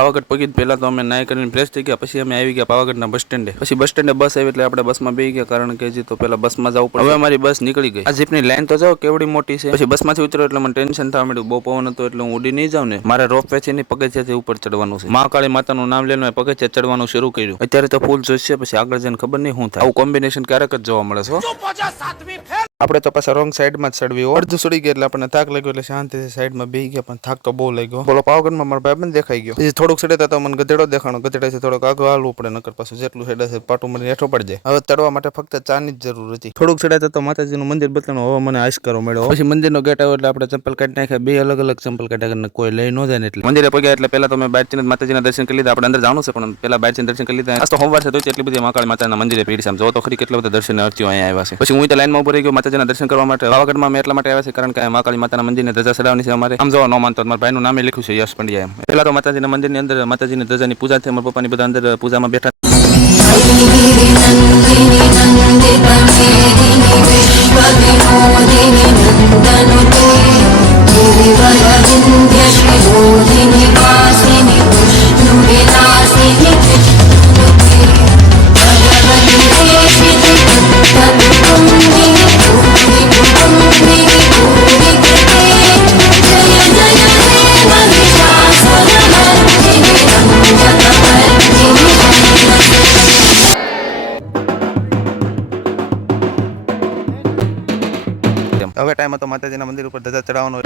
પાવાગઢ પગી પહેલા તો અમે નાય કરીને ફ્રેશ થઈ ગયા, પછી અમે આવી ગયા પાવાગઢના બસ સ્ટેન્ડે. પછી બસ સ્ટેન્ડે બસ આવી એટલે આપણે બસમાં બેસી ગયા, કારણ કે હજી તો પેલા બસમાં જવું પડે. હવે અમારી બસ નીકળી ગઈ. આ જીપની લાઈન તો જાઓ કેવડી મોટી છે. પછી બસમાંથી ઉતર્યો એટલે મને ટેન્શન થવા માંડ્યું, બહુ પવન હતો એટલે હું ઉડી નહીં જાઉં ને. મારે રોપ વે થી પગથિયાથી ઉપર ચડવાનું છે. મહાકાળી માતાનું નામ લઈને મેં પગથિયા ચડવાનું શરૂ કર્યું. અત્યારે તો ફૂલ જોશ છે, પછી આગળ જઈને ખબર નહીં શું થાય. આવું કોમ્બિનેશન ક્યારેક જ જોવા મળે છે. આપણે તો પાછા રોંગ સાઈડમાં જ ચડવી. અડધું ચડી ગયા એટલે આપણને થાક લાગ્યો એટલે શાંતિથી સાઈડમાં બેસી ગયા, પણ થાક તો બહુ લાગ્યો. બોલો પાવાગઢમાં મારા ભાઈ પણ દેખાઈ ગયો. પછી થોડુંક ચડે તો મને ગધેડો દેખાણો. ગધેડાથી થોડોક આગળ હાલવું પડે, નકર પાછું જેટલું ચડે છે પાટું મને હેઠો પડી જાય. હવે ચડવા માટે ફક્ત ચાની જ જરૂર હતી. થોડુંક ચડે તો માતાજીનું મંદિર બતાવવાનું. હવે મને આશ્કરો મળ્યો. પછી મંદિરનો ગેટ આવ્યો એટલે આપણે ચંપલ કાઢી નાખ્યા. બે અલગ અલગ ચંપલ કાઢ્યા, કોઈ લઈ ન જાય ને. એટલે મંદિરે પગ્યા એટલે પેલા તો મેં બહારથી માતાજીના દર્શન કરી લીધા. આપણે અંદર જવાનું છે પણ પેલા બહારથી દર્શન કરી લીધા. આજ તો સોમવાર છે તો એટલી બધી મહાકાળી માતાના મંદિરે ભીડ છે. જો તો ખરી કેટલા બધા દર્શન અર્થીઓ અહીંયા આવ્યા છે. પછી હું તો લાઈનમાં ઉભો રહી ગયો માતાજીના દર્શન કરવા માટે. પાવાગઢમાં મેં એટલા માટે આવ્યા છે કારણ કે મહાકાળી માતાના મંદિરને ધજા ચડાવવાની છે અમારે. આમ જોવા ન માનતો મારા ભાઈનું નામે લખ્યું છે યશ પંડ્યા એમ. પેલા તો માતાજીના મંદિરની અંદર માતાજીની ધજાની પૂજા થઈ. મારા પપ્પાની બધા અંદર પૂજામાં બેઠા. હવે ટાઈમ હતો માતાજીના મંદિર ઉપર ધજા ચડાવવાનો.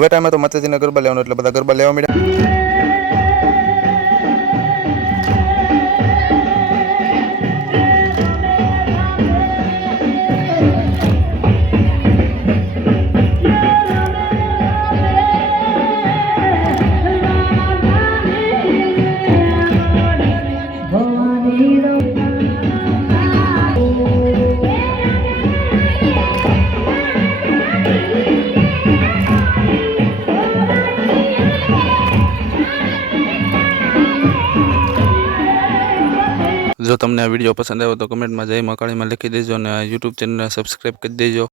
હવે ટાઈમ તો માતાજીના ગરબા લેવાનો એટલે બધા ગરબા લેવા મળ્યા. જો તમને આ વિડીયો પસંદ આવ્યો તો કમેન્ટમાં જય મહાકાળીમાં લખી દેજો અને યુટ્યુબ ચેનલને સબસ્ક્રાઈબ કરી દેજો.